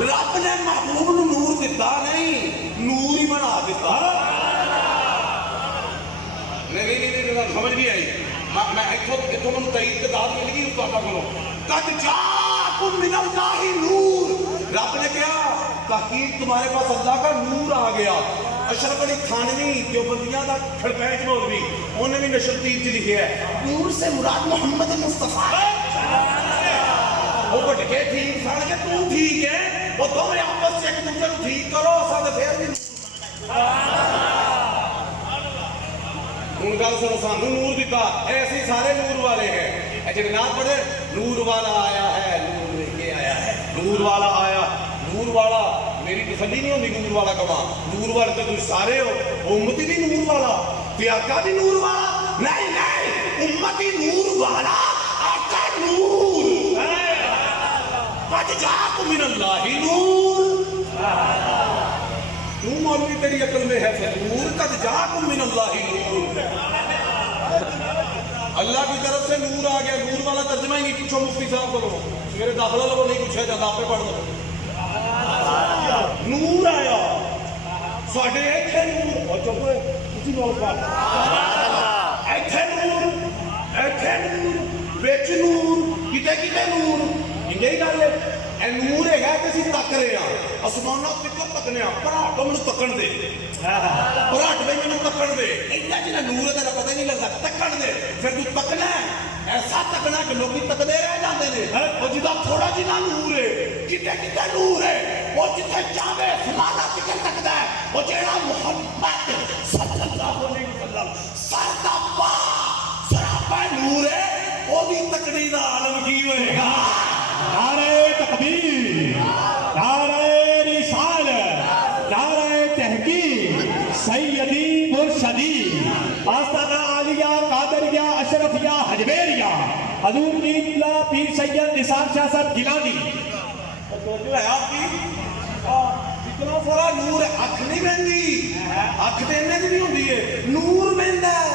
रब ने महबूब नूं नूर दिता नहीं, नूर ही बना दिता। नहीं समझ नहीं आई। मैं इत्थों मैं तईद के दाद मिल गई उस्तादा को। कद जाकुम मिनल्लाहि नूर, रब ने कहा ताकीद तुम्हारे पास अल्लाह का नूर आ गया। अशरफ अली थानवी जो बंदियां दा खड़कैच मौलवी उन्होंने भी नशर तीर च लिखा है नूर से मुराद मोहम्मद मुस्तफा। वो भटके ठीक सन के तू ठीक है, वो दोवें आपस च एक दूसरे को ठीक करो, असां ते फिर भी हुण गल सुनो, सानू नूर दिता, ऐसे सारे नूर वाले हैं। जगन्नाथ पढ़े नूर वाला आया है, नूर लेके आया है, नूर वाला आया, नूर वाला मेरी तसल्ली नहीं होती। नूर वाला कमा, नूर वाले तो तुम सारे हो, उम्मती भी नूर वाला, आका भी नूर वाला। नहीं नहीं, उम्मती नूर वाला, आका नूर। कद जाकुम मिनल्लाहि नूर, तू मौलवी तेरी अकल में है फतूर। कद जाकुम मिनल्लाहि नूर, अल्लाह की तरफ से नूर आ गया। नूर वाला तर्जमा ही नहीं पूछो मुफ्ती साहब को, मेरे दाखिला लो नहीं पूछा जाता, आपे पढ़ लो। नूर आया साडे इत्थे नूर, और चुप किसी बोल पा इत्थे नूर, इत्थे नूर, विच नूर, किते किते नूर। इंजे ही गल है, नूर है कि असीं तक रहे हैं आसमानां ते क्यों तकने आ। भराट मैनूं तकण दे, भराट बई मैनूं तकण दे। इन्ना जिन्ना नूर है तेरा पता ही नहीं लगता, तकण दे। फिर तू तकना है, ऐसा तकना कि लोग तकते रह जाते हैं। और जिदा थोड़ा जिन्ना नूर है, किते किते नूर है, वो जिथे जावे समाना किते तकदा है। वो जेड़ा मुहम्मद सल्लल्लाहु अलैहि वसल्लम सरदा पा सरापा नूर है, वो भी तकड़ी दा आलम की होएगा। नारे तकबीर, नारे रिसालत, नारे तहकीक, सैयदी मुर्शदी, आस्ताना आलिया कादरिया अशरफिया हजबेरिया, हजूर की पीर सैयद निसार शाह साहब गिलानी। आपकी इतना सारा नूर है, अख नहीं बहती, अख तो इन्ने की भी होंगी है, नूर बहता है।